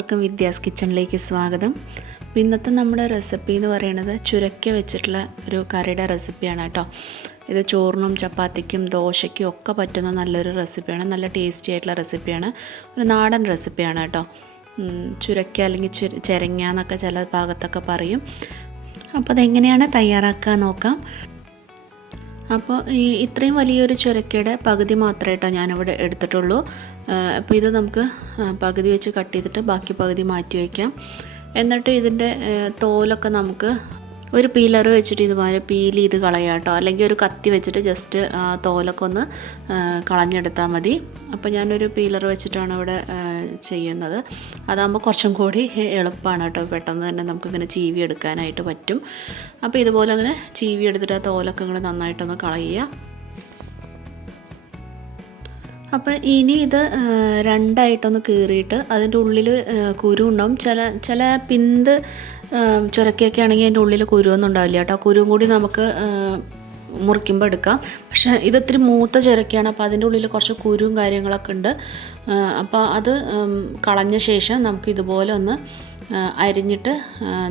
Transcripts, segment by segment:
എല്ലാവർക്കും വിദ്യാസ് കിച്ചണിലേക്ക് സ്വാഗതം. ഇന്നത്തെ നമ്മുടെ റെസിപ്പി എന്ന് പറയുന്നത് ചുരക്ക വെച്ചിട്ടുള്ള ഒരു കറിയുടെ റെസിപ്പിയാണ് കേട്ടോ. ഇത് ചോറിനും ചപ്പാത്തിക്കും ദോശയ്ക്കും ഒക്കെ പറ്റുന്ന നല്ലൊരു റെസിപ്പിയാണ്. നല്ല ടേസ്റ്റി ആയിട്ടുള്ള റെസിപ്പിയാണ്. ഒരു നാടൻ റെസിപ്പിയാണ് കേട്ടോ. ചുരക്ക അല്ലെങ്കിൽ ചെരങ്ങ എന്നൊക്കെ ചില ഭാഗത്തൊക്കെ പറയും. അപ്പോൾ അതെങ്ങനെയാണ് തയ്യാറാക്കാൻ നോക്കാം. അപ്പോൾ ഇത്രയും വലിയൊരു ചുരക്കയുടെ പകുതി മാത്രമേ കേട്ടോ ഞാനിവിടെ എടുത്തിട്ടുള്ളൂ. അപ്പോൾ ഇത് നമുക്ക് പകുതി വെച്ച് കട്ട് ചെയ്തിട്ട് ബാക്കി പകുതി മാറ്റി വയ്ക്കാം. എന്നിട്ട് ഇതിൻ്റെ തോലൊക്കെ നമുക്ക് ഒരു പീലർ വെച്ചിട്ട് ഇതുമാതിരി പീൽ ചെയ്ത് കളയാം കേട്ടോ. അല്ലെങ്കിൽ ഒരു കത്തി വെച്ചിട്ട് ജസ്റ്റ് തോലൊക്കെ ഒന്ന് കളഞ്ഞെടുത്താൽ മതി. അപ്പോൾ ഞാനൊരു പീലർ വെച്ചിട്ടാണ് ഇവിടെ ചെയ്യുന്നത്. അതാകുമ്പോൾ കുറച്ചും കൂടി എളുപ്പമാണ് കേട്ടോ. പെട്ടെന്ന് തന്നെ നമുക്കിങ്ങനെ ചീവി എടുക്കാനായിട്ട് പറ്റും. അപ്പോൾ ഇതുപോലെ അങ്ങനെ ചീവി എടുത്തിട്ട് ആ തോലൊക്കെ ഇങ്ങനെ നന്നായിട്ടൊന്ന് കളയുക. അപ്പോൾ ഇനി ഇത് രണ്ടായിട്ടൊന്ന് കീറിയിട്ട് അതിൻ്റെ ഉള്ളിൽ കുരു ഉണ്ടാവും. ചില പിന്ത് ചുരക്കയൊക്കെ ആണെങ്കിൽ അതിൻ്റെ ഉള്ളിൽ കുരുവൊന്നും ഉണ്ടാവില്ല കേട്ടോ. കുരുവും കൂടി നമുക്ക് മുറിക്കുമ്പോൾ എടുക്കാം. പക്ഷേ ഇതൊത്തിരി മൂത്ത ചുരക്കയാണ്. അപ്പോൾ അതിൻ്റെ ഉള്ളിൽ കുറച്ച് കുരുവും കാര്യങ്ങളൊക്കെ ഉണ്ട്. അപ്പോൾ അത് കളഞ്ഞ ശേഷം നമുക്ക് ഇതുപോലെ ഒന്ന് അരിഞ്ഞിട്ട്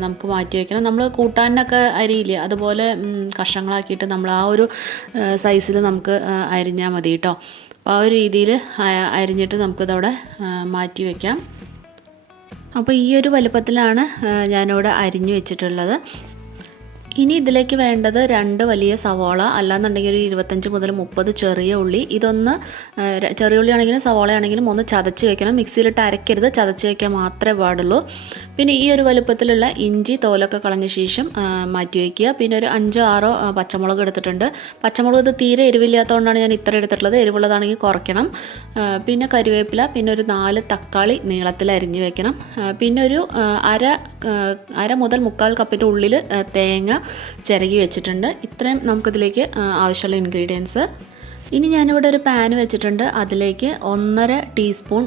നമുക്ക് മാറ്റി വയ്ക്കണം. നമ്മൾ കൂട്ടാനൊക്കെ അരിയില്ലേ, അതുപോലെ കഷ്ണങ്ങളാക്കിയിട്ട് നമ്മൾ ആ ഒരു സൈസിൽ നമുക്ക് അരിഞ്ഞാൽ മതി കേട്ടോ. അപ്പോൾ ആ ഒരു രീതിയിൽ അരിഞ്ഞിട്ട് നമുക്കിതവിടെ മാറ്റി വയ്ക്കാം. അപ്പോൾ ഈ ഒരു വലുപ്പത്തിലാണ് ഞാനിവിടെ അരിഞ്ഞു വെച്ചിട്ടുള്ളത്. ഇനി ഇതിലേക്ക് വേണ്ടത് 2 വലിയ സവാള, അല്ലാന്നുണ്ടെങ്കിൽ ഒരു 25 മുതൽ 30 ചെറിയ ഉള്ളി. ഇതൊന്ന് ചെറിയ ഉള്ളി ആണെങ്കിലും സവാള ആണെങ്കിലും ഒന്ന് ചതച്ച് വെക്കണം. മിക്സിയിലിട്ട് അരക്കരുത്, ചതച്ച് വയ്ക്കാൻ മാത്രമേ പാടുള്ളൂ. പിന്നെ ഈ ഒരു വലുപ്പത്തിലുള്ള ഇഞ്ചി തോലൊക്കെ കളഞ്ഞ ശേഷം മാറ്റി വയ്ക്കുക. പിന്നെ ഒരു 5-6 പച്ചമുളക് എടുത്തിട്ടുണ്ട്. പച്ചമുളക് ഇത് തീരെ എരിവില്ലാത്തതുകൊണ്ടാണ് ഞാൻ ഇത്ര എടുത്തിട്ടുള്ളത്. എരിവുള്ളതാണെങ്കിൽ കുറയ്ക്കണം. പിന്നെ കരിവേപ്പില, പിന്നെ ഒരു 4 തക്കാളി നീളത്തിൽ അരിഞ്ഞ് വെക്കണം. പിന്നെ ഒരു അര മുതൽ 1/4 കപ്പിൻ്റെ ഉള്ളിൽ തേങ്ങ ചിരകി വെച്ചിട്ടുണ്ട്. ഇത്രയും നമുക്കിതിലേക്ക് ആവശ്യമുള്ള ഇൻഗ്രീഡിയൻസ്. ഇനി ഞാനിവിടെ ഒരു പാൻ വെച്ചിട്ടുണ്ട്. അതിലേക്ക് 1.5 ടീസ്പൂൺ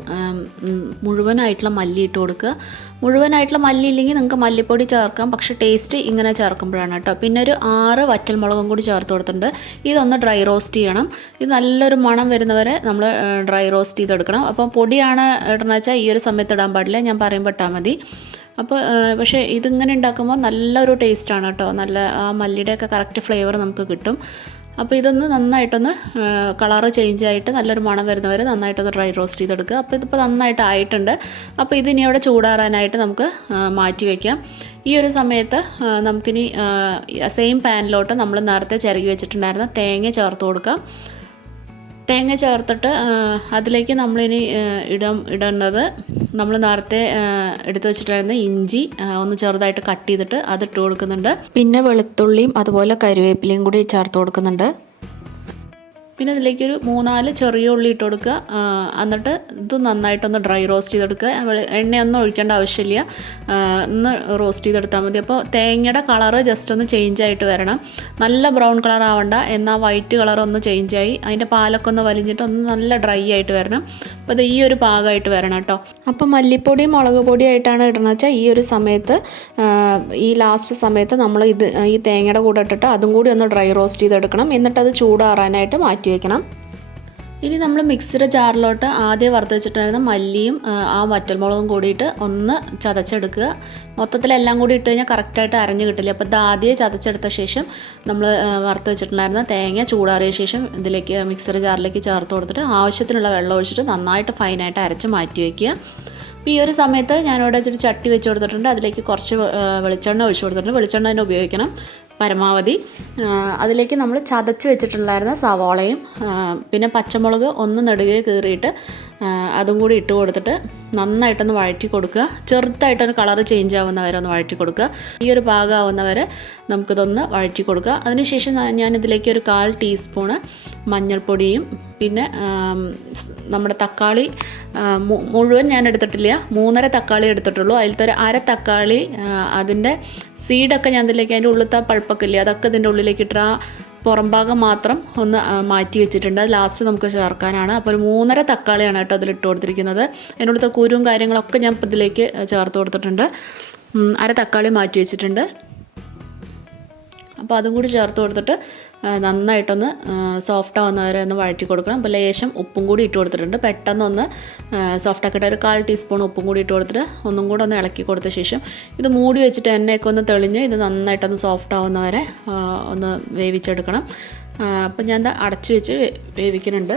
മുഴുവനായിട്ടുള്ള മല്ലി ഇട്ട് കൊടുക്കുക. മുഴുവനായിട്ടുള്ള മല്ലി ഇല്ലെങ്കിൽ നിങ്ങൾക്ക് മല്ലിപ്പൊടി ചേർക്കാം, പക്ഷേ ടേസ്റ്റ് ഇങ്ങനെ ചേർക്കുമ്പോഴാണ് കേട്ടോ. പിന്നെ ഒരു 6 വറ്റൽമുളകും കൂടി ചേർത്ത് കൊടുത്തിട്ടുണ്ട്. ഇതൊന്ന് ഡ്രൈ റോസ്റ്റ് ചെയ്യണം. ഇത് നല്ലൊരു മണം വരുന്നവരെ നമ്മൾ ഡ്രൈ റോസ്റ്റ് ചെയ്തെടുക്കണം. അപ്പോൾ പൊടിയാണ് ഇടണമെന്ന് വെച്ചാൽ ഈ ഒരു സമയത്ത് ഇടാൻ പാടില്ല, ഞാൻ പറയുമ്പോൾ ഇട്ടാൽ മതി. അപ്പോൾ പക്ഷേ ഇതിങ്ങനെ ഉണ്ടാക്കുമ്പോൾ നല്ലൊരു ടേസ്റ്റാണ് കേട്ടോ. നല്ല ആ മല്ലിയുടെയൊക്കെ കറക്റ്റ് ഫ്ലേവർ നമുക്ക് കിട്ടും. അപ്പോൾ ഇതൊന്ന് നന്നായിട്ടൊന്ന് കളറ് ചേഞ്ച് ആയിട്ട് നല്ലൊരു മണം വരുന്നവരെ നന്നായിട്ടൊന്ന് ഡ്രൈ റോസ്റ്റ് ചെയ്തെടുക്കുക. അപ്പോൾ ഇതിപ്പോൾ നന്നായിട്ട് ആയിട്ടുണ്ട്. അപ്പോൾ ഇതിനി അവിടെ ചൂടാറാനായിട്ട് നമുക്ക് മാറ്റി വയ്ക്കാം. ഈ ഒരു സമയത്ത് നമുക്കിനി സെയിം പാനിലോട്ട് നമ്മൾ നേരത്തെ ചിരകി വെച്ചിട്ടുണ്ടായിരുന്ന തേങ്ങ ചേർത്ത് കൊടുക്കാം. തേങ്ങ ചേർത്തിട്ട് അതിലേക്ക് നമ്മളിനി ഇടേണ്ടത് നമ്മൾ നേരത്തെ എടുത്തു വെച്ചിട്ടായിരുന്ന ഇഞ്ചി ഒന്ന് ചെറുതായിട്ട് കട്ട് ചെയ്തിട്ട് അതിട്ട് കൊടുക്കുന്നുണ്ട്. പിന്നെ വെളുത്തുള്ളിയും അതുപോലെ കരിവേപ്പിലയും കൂടി ചേർത്ത് കൊടുക്കുന്നുണ്ട്. പിന്നെ ഇതിലേക്കൊരു 3-4 ചെറിയ ഉള്ളി ഇട്ട് കൊടുക്കുക. എന്നിട്ട് ഇത് നന്നായിട്ടൊന്ന് ഡ്രൈ റോസ്റ്റ് ചെയ്തെടുക്കുക. എണ്ണയൊന്നും ഒഴിക്കേണ്ട ആവശ്യമില്ല, ഒന്ന് റോസ്റ്റ് ചെയ്തെടുത്താൽ മതി. അപ്പോൾ തേങ്ങയുടെ കളറ് ജസ്റ്റ് ഒന്ന് ചേഞ്ച് ആയിട്ട് വരണം. നല്ല ബ്രൗൺ കളർ ആവണ്ട, എന്നാൽ വൈറ്റ് കളർ ഒന്ന് ചേഞ്ച് ആയി അതിൻ്റെ പാലൊക്കെ ഒന്ന് വലിഞ്ഞിട്ട് ഒന്ന് നല്ല ഡ്രൈ ആയിട്ട് വരണം. അപ്പോൾ അത് ഈ ഒരു പാകമായിട്ട് വരണം കേട്ടോ. അപ്പോൾ മല്ലിപ്പൊടിയും മുളക് പൊടിയായിട്ടാണ് ഇടണമെന്ന് വെച്ചാൽ ഈ ഒരു സമയത്ത് ഈ ലാസ്റ്റ് സമയത്ത് നമ്മൾ ഈ തേങ്ങയുടെ കൂടെ ഇട്ടിട്ട് അതും കൂടി ഒന്ന് ഡ്രൈ റോസ്റ്റ് ചെയ്തെടുക്കണം. എന്നിട്ടത് ചൂടാറാനായിട്ട് മാറ്റി വയ്ക്കണം. ഇനി നമ്മൾ മിക്സിയുടെ ജാറിലോട്ട് ആദ്യം വറുത്ത് വെച്ചിട്ടുണ്ടായിരുന്ന മല്ലിയും ആ വറ്റൽമുളകും കൂടിയിട്ട് ഒന്ന് ചതച്ചെടുക്കുക. മൊത്തത്തിലെല്ലാം കൂടി ഇട്ട് കഴിഞ്ഞാൽ കറക്റ്റായിട്ട് അരഞ്ഞ് കിട്ടില്ല. അപ്പോൾ ഇത് ആദ്യം ചതച്ചെടുത്ത ശേഷം നമ്മൾ വറുത്ത് വെച്ചിട്ടുണ്ടായിരുന്ന തേങ്ങ ചൂടാറിയ ശേഷം ഇതിലേക്ക് മിക്സിയുടെ ജാറിലേക്ക് ചേർത്ത് കൊടുത്തിട്ട് ആവശ്യത്തിനുള്ള വെള്ളം ഒഴിച്ചിട്ട് നന്നായിട്ട് ഫൈനായിട്ട് അരച്ച് മാറ്റി വയ്ക്കുക. അപ്പോൾ ഈ ഒരു സമയത്ത് ഞാനിവിടെ ഒരു ചട്ടി വെച്ച് കൊടുത്തിട്ടുണ്ട്. അതിലേക്ക് കുറച്ച് വെളിച്ചെണ്ണ ഒഴിച്ച് കൊടുത്തിട്ടുണ്ട്. വെളിച്ചെണ്ണ തന്നെ ഉപയോഗിക്കണം പരമാവധി. അതിലേക്ക് നമ്മൾ ചതച്ച് വെച്ചിട്ടുണ്ടായിരുന്ന സവാളയും പിന്നെ പച്ചമുളക് ഒന്ന് നെടുകെ കീറിയിട്ട് അതും കൂടി ഇട്ട് കൊടുത്തിട്ട് നന്നായിട്ടൊന്ന് വഴറ്റി കൊടുക്കുക. ചെറുതായിട്ടൊരു കളറ് ചേഞ്ച് ആവുന്നവരെ ഒന്ന് വഴറ്റി കൊടുക്കുക. ഈ ഒരു പാകമാവുന്നവരെ നമുക്കിതൊന്ന് വഴറ്റി കൊടുക്കുക. അതിനുശേഷം ഞാനിതിലേക്ക് ഒരു 1/4 ടീസ്പൂണ് മഞ്ഞൾപ്പൊടിയും പിന്നെ നമ്മുടെ തക്കാളി മുഴുവൻ ഞാൻ എടുത്തിട്ടില്ല, 3.5 തക്കാളി എടുത്തിട്ടുള്ളൂ. അതിലത്തെ ഒരു 1/2 തക്കാളി അതിൻ്റെ സീഡൊക്കെ ഞാൻ ഇതിലേക്ക് അതിൻ്റെ ഉള്ളിലത്തെ പൾപ്പൊക്കെ ഇല്ലേ അതൊക്കെ ഇതിൻ്റെ ഉള്ളിലേക്ക് ഇട്ട് പുറം ഭാഗം മാത്രം ഒന്ന് മാറ്റി വെച്ചിട്ടുണ്ട്. അത് ലാസ്റ്റ് നമുക്ക് ചേർക്കാനാണ്. അപ്പോൾ ഒരു 3.5 തക്കാളിയാണ് കേട്ടോ അതിലിട്ട് കൊടുത്തിരിക്കുന്നത്. അതിനുള്ളിലത്തെ കുരുവും കാര്യങ്ങളൊക്കെ ഞാൻ ഇപ്പോൾ ഇതിലേക്ക് ചേർത്ത് കൊടുത്തിട്ടുണ്ട്. 1/2 തക്കാളി മാറ്റി വെച്ചിട്ടുണ്ട്. അപ്പോൾ അപ്പോൾ അതും കൂടി ചേർത്ത് കൊടുത്തിട്ട് നന്നായിട്ടൊന്ന് സോഫ്റ്റ് ആവുന്നവരെ ഒന്ന് വഴറ്റി കൊടുക്കണം. അപ്പോൾ ലേശം ഉപ്പും കൂടി ഇട്ട് കൊടുത്തിട്ടുണ്ട്. പെട്ടെന്നൊന്ന് സോഫ്റ്റ് ആക്കിയിട്ട് ഒരു 1/4 ടീസ്പൂൺ ഉപ്പും കൂടി ഇട്ട് കൊടുത്തിട്ട് ഒന്നും കൂടെ ഒന്ന് ഇളക്കി കൊടുത്ത ശേഷം ഇത് മൂടി വെച്ചിട്ട് എണ്ണയൊക്കെ ഒന്ന് തെളിഞ്ഞ് ഇത് നന്നായിട്ടൊന്ന് സോഫ്റ്റ് ആവുന്നവരെ ഒന്ന് വേവിച്ചെടുക്കണം. അപ്പോൾ ഞാൻ അടച്ചു വെച്ച് വേവിക്കുന്നുണ്ട്.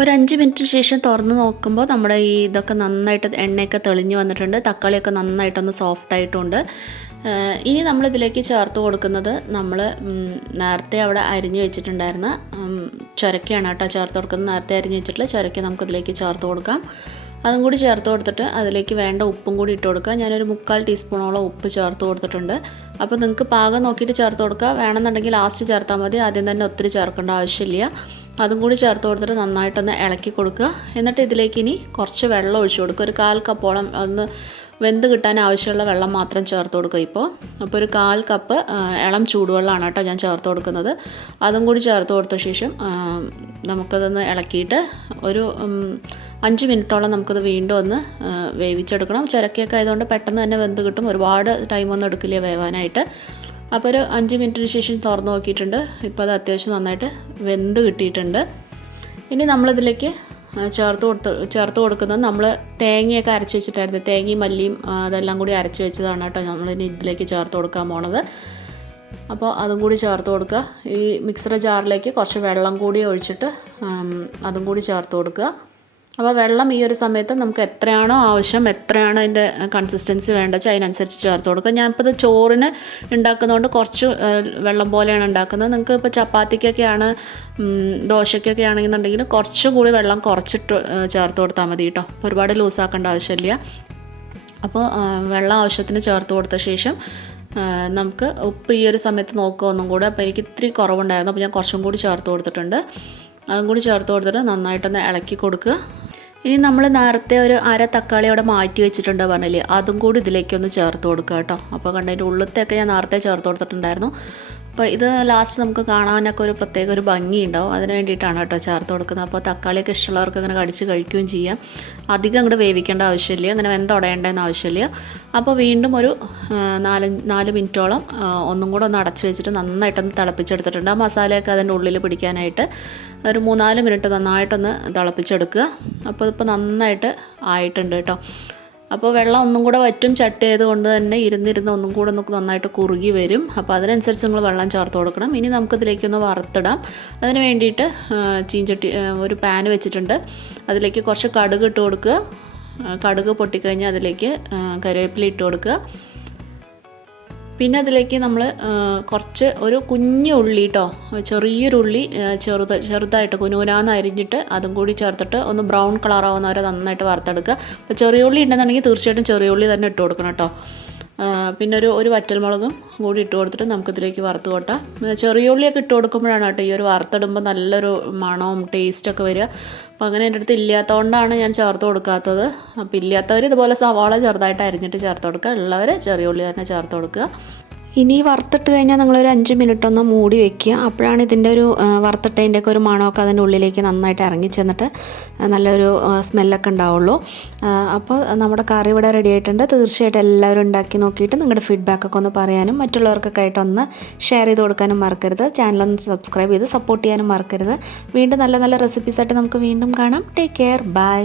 ഒരു 5 മിനിറ്റിന് ശേഷം തുറന്ന് നോക്കുമ്പോൾ നമ്മുടെ ഈ ഇതൊക്കെ നന്നായിട്ട് എണ്ണയൊക്കെ തെളിഞ്ഞ് വന്നിട്ടുണ്ട്. തക്കാളിയൊക്കെ നന്നായിട്ടൊന്ന് സോഫ്റ്റ് ആയിട്ടുണ്ട്. ഇനി നമ്മളിതിലേക്ക് ചേർത്ത് കൊടുക്കുന്നത് നമ്മൾ നേരത്തെ അവിടെ അരിഞ്ഞു വെച്ചിട്ടുണ്ടായിരുന്ന ചുരക്കയാണ് കേട്ടോ ചേർത്ത് കൊടുക്കുന്നത്. നേരത്തെ അരിഞ്ഞു വെച്ചിട്ടുള്ള ചുരക്ക നമുക്കിതിലേക്ക് ചേർത്ത് കൊടുക്കാം. അതും കൂടി ചേർത്ത് കൊടുത്തിട്ട് അതിലേക്ക് വേണ്ട ഉപ്പും കൂടി ഇട്ട് കൊടുക്കുക. ഞാനൊരു 3/4 ടീസ്പൂണോളം ഉപ്പ് ചേർത്ത് കൊടുത്തിട്ടുണ്ട്. അപ്പോൾ നിങ്ങൾക്ക് പാകം നോക്കിയിട്ട് ചേർത്ത് കൊടുക്കുക. വേണമെന്നുണ്ടെങ്കിൽ ലാസ്റ്റ് ചേർത്താൽ മതി, ആദ്യം തന്നെ ഒത്തിരി ചേർക്കേണ്ട ആവശ്യമില്ല. അതും കൂടി ചേർത്ത് കൊടുത്തിട്ട് നന്നായിട്ടൊന്ന് ഇളക്കി കൊടുക്കുക. എന്നിട്ട് ഇതിലേക്ക് ഇനി കുറച്ച് വെള്ളം ഒഴിച്ചു കൊടുക്കുക. ഒരു 1/4 കപ്പോളം ഒന്ന് വെന്ത് കിട്ടാൻ ആവശ്യമുള്ള വെള്ളം മാത്രം ചേർത്ത് കൊടുക്കുക. അപ്പോൾ ഒരു 1/4 കപ്പ് ഇളം ചൂടുവെള്ളമാണ് കേട്ടോ ഞാൻ ചേർത്ത് കൊടുക്കുന്നത്. അതും കൂടി ചേർത്ത് കൊടുത്ത ശേഷം നമുക്കതൊന്ന് ഇളക്കിയിട്ട് ഒരു 5 മിനിറ്റോളം നമുക്കത് വീണ്ടും ഒന്ന് വേവിച്ചെടുക്കണം. ചുരക്കയൊക്കെ ആയതുകൊണ്ട് പെട്ടെന്ന് തന്നെ വെന്ത് കിട്ടും, ഒരുപാട് ടൈമൊന്നും എടുക്കില്ല വേവാനായിട്ട്. അപ്പോൾ ഒരു 5 മിനിറ്റിന് ശേഷം തുറന്ന് നോക്കിയിട്ടുണ്ട്. ഇപ്പോൾ അത് അത്യാവശ്യം നന്നായിട്ട് വെന്ത് കിട്ടിയിട്ടുണ്ട്. ഇനി നമ്മളിതിലേക്ക് ചേർത്ത് കൊടുക്കുന്നത് നമ്മൾ തേങ്ങയൊക്കെ അരച്ച് വെച്ചിട്ടായിരുന്നു. തേങ്ങയും മല്ലിയും അതെല്ലാം കൂടി അരച്ച് വെച്ചതാണ് കേട്ടോ നമ്മളിനി ഇതിലേക്ക് ചേർത്ത് കൊടുക്കാൻ പോണത്. അപ്പോൾ അതും കൂടി ചേർത്ത് കൊടുക്കുക. ഈ മിക്സർ ജാറിലേക്ക് കുറച്ച് വെള്ളം കൂടി ഒഴിച്ചിട്ട് അതും കൂടി ചേർത്ത് കൊടുക്കുക. അപ്പോൾ വെള്ളം ഈ ഒരു സമയത്ത് നമുക്ക് എത്രയാണോ ആവശ്യം, എത്രയാണോ അതിൻ്റെ കൺസിസ്റ്റൻസി വേണ്ടത് വെച്ചാൽ അതിനനുസരിച്ച് ചേർത്ത് കൊടുക്കുക. ഞാനിപ്പോൾ ഇത് ചോറിന് ഉണ്ടാക്കുന്നതുകൊണ്ട് കുറച്ച് വെള്ളം പോലെയാണ് ഉണ്ടാക്കുന്നത്. നിങ്ങൾക്ക് ഇപ്പോൾ ചപ്പാത്തിക്കൊക്കെയാണ് ദോശയ്ക്കൊക്കെ ആണെന്നുണ്ടെങ്കിൽ കുറച്ചുകൂടി വെള്ളം കുറച്ചിട്ട് ചേർത്ത് കൊടുത്താൽ മതി കേട്ടോ. ഒരുപാട് ലൂസാക്കേണ്ട ആവശ്യമില്ല. അപ്പോൾ വെള്ളം ആവശ്യത്തിന് ചേർത്ത് കൊടുത്ത ശേഷം നമുക്ക് ഉപ്പ് ഈ ഒരു സമയത്ത് നോക്കുക ഒന്നും കൂടെ. അപ്പോൾ എനിക്ക് ഇത്തിരി കുറവുണ്ടായിരുന്നു, അപ്പോൾ ഞാൻ കുറച്ചും കൂടി ചേർത്ത് കൊടുത്തിട്ടുണ്ട്. അതും കൂടി ചേർത്ത് കൊടുത്തിട്ട് നന്നായിട്ടൊന്ന് ഇളക്കി കൊടുക്കുക. ഇനി നമ്മൾ നേരത്തെ ഒരു അര തക്കാളി അവിടെ മാറ്റി വെച്ചിട്ടുണ്ട് പറഞ്ഞില്ലേ, അതും കൂടി ഇതിലേക്കൊന്ന് ചേർത്ത് കൊടുക്കുക കേട്ടോ. അപ്പോൾ കണ്ടതിൻ്റെ ഉള്ളത്തെയൊക്കെ ഞാൻ നേരത്തെ ചേർത്ത് കൊടുത്തിട്ടുണ്ടായിരുന്നു. അപ്പോൾ ഇത് ലാസ്റ്റ് നമുക്ക് കാണാനൊക്കെ ഒരു പ്രത്യേക ഒരു ഭംഗി ഉണ്ടാവും, അതിന് വേണ്ടിയിട്ടാണ് കേട്ടോ ചേർത്ത് കൊടുക്കുന്നത്. അപ്പോൾ തക്കാളിയൊക്കെ ഇഷ്ടമുള്ളവർക്ക് അങ്ങനെ കടിച്ച് കഴിക്കുകയും ചെയ്യാം. അധികം അങ്ങോട്ട് വേവിക്കേണ്ട ആവശ്യമില്ല, അങ്ങനെ വെന്തുടയേണ്ടതെന്ന് ആവശ്യമില്ല. അപ്പോൾ വീണ്ടും ഒരു 4 മിനിറ്റോളം ഒന്നും കൂടെ ഒന്ന് അടച്ച് വെച്ചിട്ട് നന്നായിട്ടൊന്ന് തിളപ്പിച്ചെടുത്തിട്ടുണ്ട്. ആ മസാലയൊക്കെ അതിൻ്റെ ഉള്ളിൽ പിടിക്കാനായിട്ട് ഒരു 3-4 മിനിറ്റ് നന്നായിട്ടൊന്ന് തിളപ്പിച്ചെടുക്കുക. അപ്പോൾ ഇതിപ്പോൾ നന്നായിട്ട് ആയിട്ടുണ്ട് കേട്ടോ. അപ്പോൾ വെള്ളം ഒന്നും കൂടെ വറ്റും, ചട്ടി ആയതുകൊണ്ട് തന്നെ ഇരുന്നിരുന്ന് ഒന്നും കൂടെ നമുക്ക് നന്നായിട്ട് കുറുകി വരും. അപ്പോൾ അതിനനുസരിച്ച് നിങ്ങൾ വെള്ളം ചേർത്ത് കൊടുക്കണം. ഇനി നമുക്കിതിലേക്കൊന്ന് വറുത്തിടാം. അതിന് വേണ്ടിയിട്ട് ചീഞ്ചട്ടി ഒരു പാൻ വെച്ചിട്ടുണ്ട്. അതിലേക്ക് കുറച്ച് കടുക് ഇട്ട് കൊടുക്കുക. കടുക് പൊട്ടിക്കഴിഞ്ഞാൽ അതിലേക്ക് കറിവേപ്പില ഇട്ട് കൊടുക്കുക. പിന്നെ അതിലേക്ക് നമ്മൾ കുറച്ച് ഒരു കുഞ്ഞു ഉള്ളി കേട്ടോ, ചെറിയൊരു ഉള്ളി ചെറുതായിട്ട് കുനുകുനാന്ന് അരിഞ്ഞിട്ട് അതും കൂടി ചേർത്തിട്ട് ഒന്ന് ബ്രൗൺ കളറാവുന്നവരെ നന്നായിട്ട് വറുത്തെടുക്കുക. അപ്പോൾ ചെറിയ ഉള്ളി ഉണ്ടെന്നുണ്ടെങ്കിൽ തീർച്ചയായിട്ടും ചെറിയ ഉള്ളി തന്നെ ഇട്ട് കൊടുക്കണം കേട്ടോ. പിന്നെ ഒരു വറ്റൽമുളകും കൂടി ഇട്ട് കൊടുത്തിട്ട് നമുക്കിതിലേക്ക് വറുത്ത് കൊട്ടാം. ചെറിയ ഉള്ളിയൊക്കെ ഇട്ട് കൊടുക്കുമ്പോഴാണ് കേട്ടോ ഈ ഒരു വറുത്തിടുമ്പോൾ നല്ലൊരു മണവും ടേസ്റ്റൊക്കെ വരിക. അപ്പോൾ അങ്ങനെ എൻ്റെ അടുത്ത് ഇല്ലാത്തതുകൊണ്ടാണ് ഞാൻ ചേർത്ത് കൊടുക്കാത്തത്. അപ്പോൾ ഇല്ലാത്തവർ ഇതുപോലെ സവാള ചെറുതായിട്ട് അരിഞ്ഞിട്ട് ചേർത്ത് കൊടുക്കുക, ഉള്ളവർ ചെറിയ ഉള്ളി തന്നെ ചേർത്ത് കൊടുക്കുക. ഇനി വറുത്തിട്ട് കഴിഞ്ഞാൽ നിങ്ങളൊരു 5 മിനിറ്റ് ഒന്ന് മൂടി വെക്കുക. അപ്പോഴാണ് ഇതിൻ്റെ ഒരു വറുത്തിട്ടതിൻ്റെയൊക്കെ ഒരു മണമൊക്കെ അതിൻ്റെ ഉള്ളിലേക്ക് നന്നായിട്ട് ഇറങ്ങി ചെന്നിട്ട് നല്ലൊരു സ്മെല്ലൊക്കെ ഉണ്ടാവുള്ളൂ. അപ്പോൾ നമ്മുടെ കറി ഇവിടെ റെഡി ആയിട്ടുണ്ട്. തീർച്ചയായിട്ടും എല്ലാവരും ഉണ്ടാക്കി നോക്കിയിട്ട് നിങ്ങളുടെ ഫീഡ്ബാക്കൊക്കെ ഒന്ന് പറയാനും മറ്റുള്ളവർക്കൊക്കെ ആയിട്ടൊന്ന് ഷെയർ ചെയ്ത് കൊടുക്കാനും മറക്കരുത്. ചാനലൊന്ന് സബ്സ്ക്രൈബ് ചെയ്ത് സപ്പോർട്ട് ചെയ്യാനും മറക്കരുത്. വീണ്ടും നല്ല നല്ല റെസിപ്പീസായിട്ട് നമുക്ക് വീണ്ടും കാണാം. Take care, by.